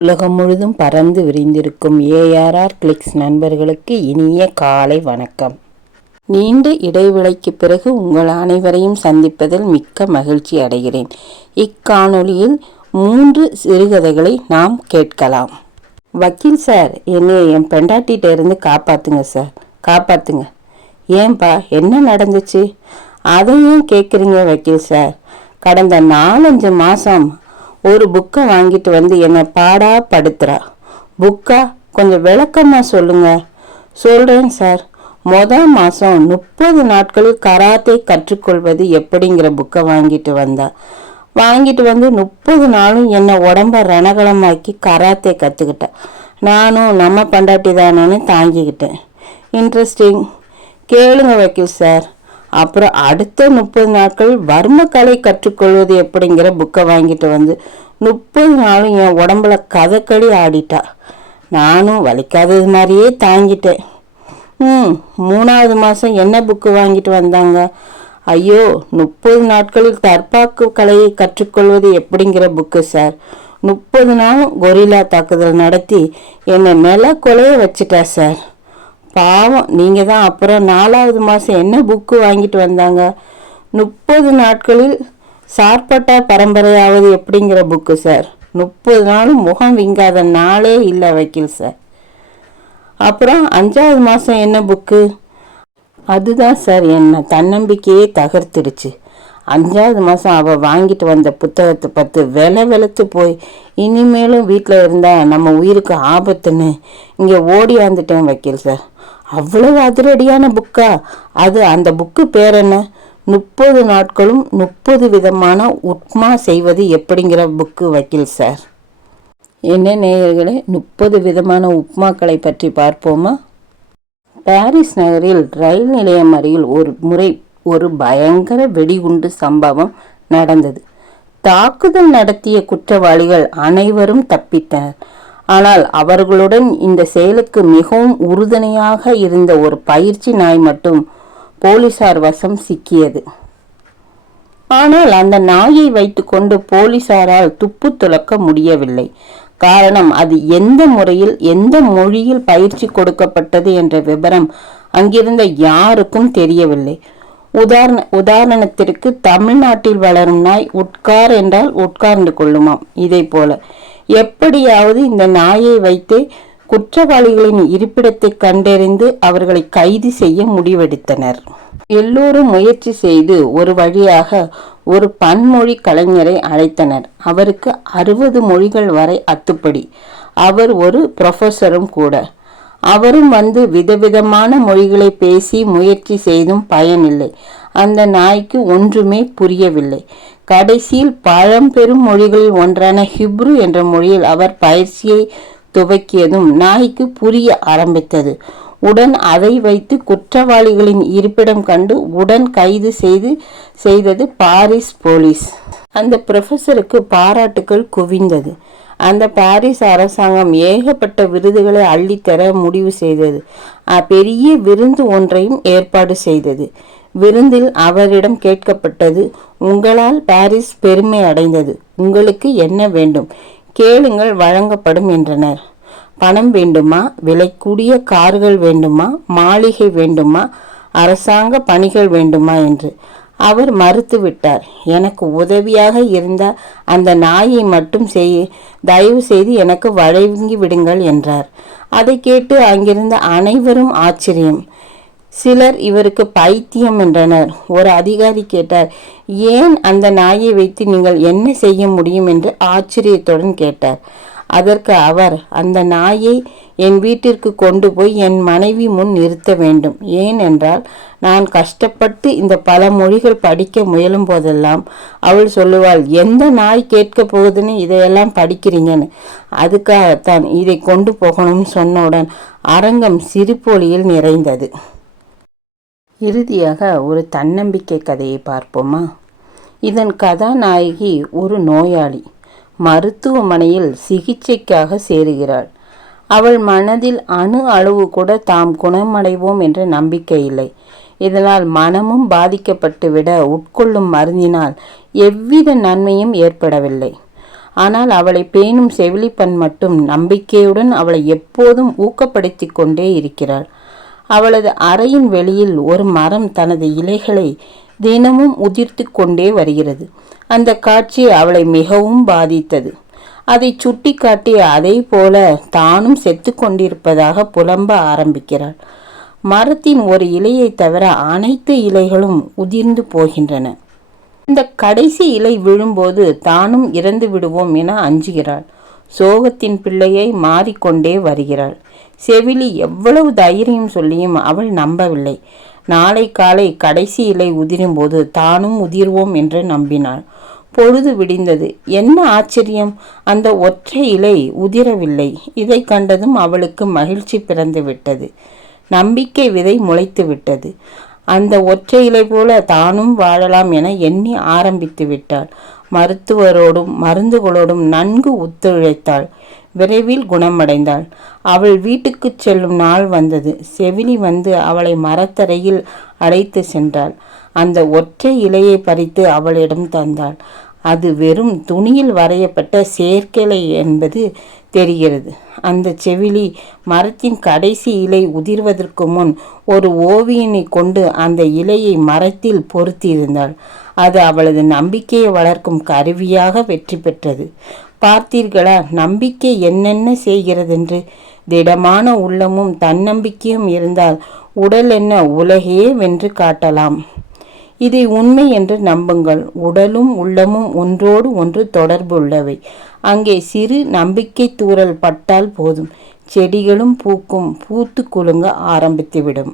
உலகம் முழுதும் பறந்து விரிந்திருக்கும் ஏஆர்ஆர் கிளிக்ஸ் நண்பர்களுக்கு இனிய காலை வணக்கம். நீண்ட இடைவேளைக்கு பிறகு உங்கள் அனைவரையும் சந்திப்பதில் மிக்க மகிழ்ச்சி அடைகிறேன். இக்காணொளியில் மூன்று சிறுகதைகளை நாம் கேட்கலாம். வக்கீல் சார் என்னை என் பெண்டாட்டிகிட்ட இருந்து காப்பாத்துங்க சார். காப்பாத்துங்க. ஏன்பா என்ன நடந்துச்சு? அதையும் கேட்குறீங்க வக்கீல் சார்? கடந்த நாலஞ்சு மாதம் ஒரு புக்கை வாங்கிட்டு வந்து என்னை பாடா படுத்துறா. புக்கா கொஞ்சம் விளக்கமாக சொல்லுங்க. சொல்கிறேன் சார் மொதல் மாதம் முப்பது நாட்களில் கராத்தே கற்றுக்கொள்வது எப்படிங்கிற புக்கை வாங்கிட்டு வந்தா. வாங்கிட்டு வந்து முப்பது நாளும் என்னை உடம்ப ரணகலமாக்கி கராத்தே கற்றுக்கிட்டேன் நானும் நம்ம பண்டாட்டி தானேன்னு தாங்கிக்கிட்டேன். இன்ட்ரெஸ்டிங் கேளுங்க வக்கீல் சார் அப்புறம் அடுத்த முப்பது நாட்கள் வர்மக்கலை கற்றுக்கொள்வது எப்படிங்கிற புக்கை வாங்கிட்டு வந்து முப்பது நாளும் என் உடம்புல கதக்களி ஆடிட்டா. நானும் வலிக்காதது மாதிரியே தாங்கிட்டேன். ம் மூணாவது மாதம் என்ன புக்கு வாங்கிட்டு வந்தாங்க? ஐயோ முப்பது நாட்களில் தற்பாக்கு கலையை கற்றுக்கொள்வது எப்படிங்கிற புக்கு சார். முப்பது நாளும் கொரில்லா தாக்குதல் நடத்தி என்னை நில கொலைய வச்சுட்டா சார். பாவம் நீங்கள் தான். அப்புறம் நாலாவது மாதம் என்ன புக்கு வாங்கிட்டு வந்தாங்க? முப்பது நாட்களில் சார்பட்டா பரம்பரையாவது எப்படிங்கிற புக்கு சார் முப்பது நாளும் முகம் விங்காத நாளே இல்லை வக்கீல் சார் அப்புறம் அஞ்சாவது மாதம் என்ன புக்கு அதுதான் சார் என்ன தன்னம்பிக்கையே தகர்த்துடுச்சு. அஞ்சாவது மாதம் அவள் வாங்கிட்டு வந்த புத்தகத்தை பார்த்து விலை வெளுத்து போய் இனிமேலும் வீட்டில் இருந்தால் நம்ம உயிருக்கு ஆபத்துன்னு இங்கே ஓடியாந்துட்டேன் வக்கீல் சார். அவ்வளவு அதிரடியான புக்கா? அது அந்த புக்கு பேர் என்ன? முப்பது நாட்களும் முப்பது விதமான உப்மா செய்வது எப்படிங்கிற புக்கு வக்கீல் சார். என்ன நேயர்களே முப்பது விதமான உப்மாக்களை பற்றி பார்ப்போமா? பாரிஸ் நகரில் ரயில் நிலையம் அருகில் ஒரு முறை ஒரு பயங்கர வெடிகுண்டு சம்பவம் நடந்தது. தாக்குதல் நடத்திய குற்றவாளிகள் அனைவரும் தப்பித்தனர். ஆனால் அவர்களுடன் இந்த செயலுக்கு மிகவும் உறுதுணையாக இருந்த ஒரு பயிற்சி நாய் மட்டும் போலீசார் வசம் சிக்கியது. ஆனால் அந்த நாயை வைத்துக்கொண்டு போலீசாரால் துப்பு துலக்க முடியவில்லை. காரணம் அது எந்த முறையில் எந்த மொழியில் பயிற்சி கொடுக்கப்பட்டது என்ற விவரம் அங்கிருந்த யாருக்கும் தெரியவில்லை. உதாரண உதாரணத்திற்கு தமிழ்நாட்டில் வளரும் நாய் உட்கார் என்றால் உட்கார்ந்து கொள்ளுமாம். இதை போல எப்படியாவது இந்த நாயை வைத்தே குற்றவாளிகளின் இருப்பிடத்தை கண்டறிந்து அவர்களை கைது செய்ய முடிவெடுத்தனர். எல்லோரும் முயற்சி செய்து ஒரு வழியாக ஒரு பன்மொழி கலைஞரை அழைத்தனர். அவருக்கு அறுபது மொழிகள் வரை அத்துப்படி. அவர் ஒரு ப்ரொஃபஸரும் கூட. அவரும் வந்து விதவிதமான மொழிகளை பேசி முயற்சி செய்தும் பயனில்லை. அந்த நாய்க்கு ஒன்றுமே புரியவில்லை. கடைசியில் பழம்பெரும் மொழிகளில் ஒன்றான ஹிப்ரு என்ற மொழியில் அவர் பயிற்சியை துவக்கியதும் நாய்க்கு புரிய ஆரம்பித்தது. உடன் அதை வைத்து குற்றவாளிகளின் இருப்பிடம் கண்டு உடன் கைது செய்து செய்தது பாரிஸ் போலீஸ். அந்த ப்ரொஃபஸருக்கு பாராட்டுக்கள் குவிந்தது. அந்த பாரிஸ் அரசாங்கம் ஏகப்பட்ட விருதுகளை அள்ளித்தர முடிவு செய்தது. பெரிய விருந்து ஒன்றையும் ஏற்பாடு செய்தது. விருந்தில் அவரிடம் கேட்கப்பட்டது உங்களால் பாரிஸ் பெருமை அடைந்தது. உங்களுக்கு என்ன வேண்டும்? கேளுங்கள் வழங்கப்படும் என்றனர். பணம் வேண்டுமா? விலைக்கூடிய கார்கள் வேண்டுமா? மாளிகை வேண்டுமா? அரசாங்க பணிகள் வேண்டுமா? என்று. அவர் மறுத்துவிட்டார் எனக்கு உதவியாக இருந்த அந்த நாயை மட்டும் செய் தயவு செய்து எனக்கு வழங்கி விடுங்கள் என்றார். அதை கேட்டு அங்கிருந்த அனைவரும் ஆச்சரியம். சிலர் இவருக்கு பைத்தியம் என்றனர். ஒரு அதிகாரி கேட்டார் ஏன் அந்த நாயை வைத்து நீங்கள் என்ன செய்ய முடியும்? என்று ஆச்சரியத்துடன் கேட்டார். அதற்கு அவர் அந்த நாயை என் வீட்டிற்கு கொண்டு போய் என் மனைவி முன் நிறுத்த வேண்டும். ஏனென்றால் நான் கஷ்டப்பட்டு இந்த பல மொழிகள் படிக்க முயலும் போதெல்லாம் அவள் சொல்லுவாள் எந்த நாய் கேட்க போகுதுன்னு இதையெல்லாம் படிக்கிறீங்கன்னு. அதுக்காகத்தான் இதை கொண்டு போகணும்னு சொன்னவுடன் அரங்கம் சிரிப்பொலியில் நிறைந்தது. இறுதியாக ஒரு தன்னம்பிக்கை கதையை பார்ப்போமா? இதன் கதாநாயகி ஒரு நோயாளி. மருத்துவமனையில் சிகிச்சைக்காக சேருகிறாள். அவள் மனதில் அணு அளவு கூட தாம் குணமடைவோம் என்ற நம்பிக்கை இல்லை. இதனால் மனமும் பாதிக்கப்பட்டுவிட உட்கொள்ளும் மருந்தினால் எவ்வித நன்மையும் ஏற்படவில்லை. ஆனால் அவளை பேணும் செவிலிப்பன் மட்டும் நம்பிக்கையுடன் அவளை எப்போதும் ஊக்கப்படுத்தி கொண்டே இருக்கிறாள். அவளது அறையின் வெளியில் ஒரு மரம் தனது இலைகளை தினமும் உதிர்த்து கொண்டே வருகிறது. அந்த காட்சி அவளை மிகவும் பாதித்தது. அதை சுட்டிக்காட்டி அதே போல தானும் செத்து கொண்டிருப்பதாக புலம்ப ஆரம்பிக்கிறாள். மரத்தின் ஒரு இலையை தவிர அனைத்து இலைகளும் உதிர்ந்து போகின்றன. இந்த கடைசி இலை விழும்போது தானும் இறந்து விடுவோம் என அஞ்சுகிறாள். சோகத்தின் பிள்ளையை மாறிக்கொண்டே வருகிறாள். செவிலி எவ்வளவு தைரியம் சொல்லியும் அவள் நம்பவில்லை. நாளை காலை கடைசி இலை உதிரும்போது தானும் உதிர்வோம் என்று நம்பினாள். பொழுது விடிந்தது. என்ன ஆச்சரியம்? அந்த ஒற்றை இலை உதிரவில்லை. இதை கண்டதும் அவளுக்கு மகிழ்ச்சி பிறந்து விட்டது நம்பிக்கை விதை முளைத்து விட்டது அந்த ஒற்றை இலை போல தானும் வாழலாம் என எண்ணி ஆரம்பித்து விட்டாள் மருத்துவரோடும் மருந்துகளோடும் நன்கு ஒத்துழைத்தாள். விரைவில் குணமடைந்தாள். அவள் வீட்டுக்கு செல்லும் நாள் வந்தது. செவிலி வந்து அவளை மரத்தரையில் அழைத்து சென்றாள். அந்த ஒற்றை இலையை பறித்து அவளிடம் தந்தாள். அது வெறும் துணியில் வரையப்பட்ட சேர்க்கலை என்பது தெரிகிறது. அந்த செவிலி மரத்தின் கடைசி இலை உதிர்வதற்கு முன் ஒரு ஓவியனை கொண்டு அந்த இலையை மரத்தில் பொருத்தியிருந்தாள் அது அவளது நம்பிக்கையை வளர்க்கும் கருவியாக வெற்றி பெற்றது. பார்த்தீர்களா நம்பிக்கை என்னென்ன செய்கிறதென்று? திடமான உள்ளமும் தன்னம்பிக்கையும் இருந்தால் உடல் என்ன உலகையே வென்று காட்டலாம். இதை உண்மை என்று நம்புங்கள். உடலும் உள்ளமும் ஒன்றோடு ஒன்று தொடர்பு உள்ளவை அங்கே சிறு நம்பிக்கை தூரல் பட்டால் போதும். செடிகளும் பூக்கும். பூத்து குலுங்க ஆரம்பித்துவிடும்.